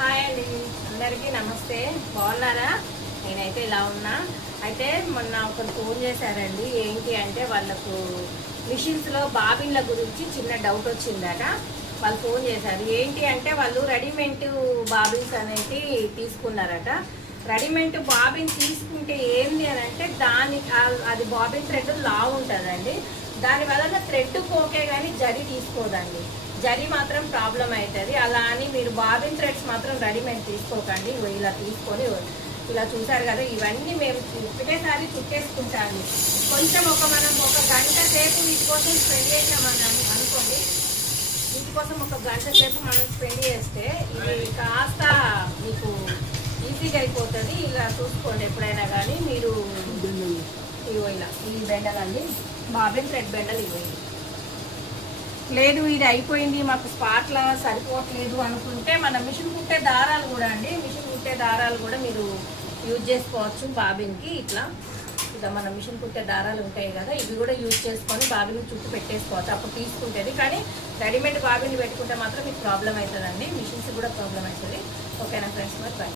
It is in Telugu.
హాయ్ అండి, అందరికీ నమస్తే. బాగున్నారా? నేనైతే ఇలా ఉన్నా. అయితే మొన్న ఒకరు ఫోన్ చేశారండి. ఏంటి అంటే వాళ్ళకు మిషన్స్లో బాబిన్ల గురించి చిన్న డౌట్ వచ్చిందట. వాళ్ళు ఫోన్ చేశారు. ఏంటి అంటే వాళ్ళు రెడీమేడ్ బాబిన్స్ అనేది తీసుకున్నారట. రెడీమేడ్ బాబిన్ తీసుకుంటే ఏంది అని అంటే అది బాబిన్ థ్రెడ్ లావు ఉంటుందండి. దాని వలన థ్రెడ్ పోకే కానీ జరి తీసుకోదండి. జరి మాత్రం ప్రాబ్లం అవుతుంది. అలా అని మీరు బాబిన్ థ్రెడ్స్ మాత్రం రెడీమేడ్ తీసుకోకండి. ఇలా తీసుకొని ఇలా చూసారు కదా, ఇవన్నీ మేము ఒకటేసారి చుట్టేసుకుంటాము. కొంచెం మనం ఒక గంట సేపు వీటి కోసం స్పెండ్ చేసామన్నాము అనుకోండి. వీటి కోసం ఒక గంట సేపు మనం స్పెండ్ చేస్తే ఇది కాస్త మీకు ఈజీగా అయిపోతుంది. ఇలా చూసుకోండి ఎప్పుడైనా కానీ మీరు. ఇవో ఇలా ఈ బెండలండి, బాబిన్ థ్రెడ్ బెండలు ఇవ్వండి. లేదు ఇది అయిపోయింది, మాకు స్పాట్లా సరిపోవట్లేదు అనుకుంటే మన మిషన్ కుట్టే దారాలు కూడా అండి, మిషన్ కుట్టే దారాలు కూడా మీరు యూజ్ చేసుకోవచ్చు బాబిన్కి. ఇట్లా మన మిషన్ కుట్టే దారాలు ఉంటాయి కదా, ఇవి కూడా యూజ్ చేసుకొని బాబిన్ చుట్టూ పెట్టేసుకోవచ్చు. అప్పుడు తీసుకుంటుంది. కానీ రెడీమేడ్ బాబిన్ పెట్టుకుంటే మాత్రం మీకు ప్రాబ్లం అవుతుందండి. మిషన్స్ కూడా ప్రాబ్లం అవుతుంది. ఓకేనా ఫ్రెండ్స్? మరి బాయ్.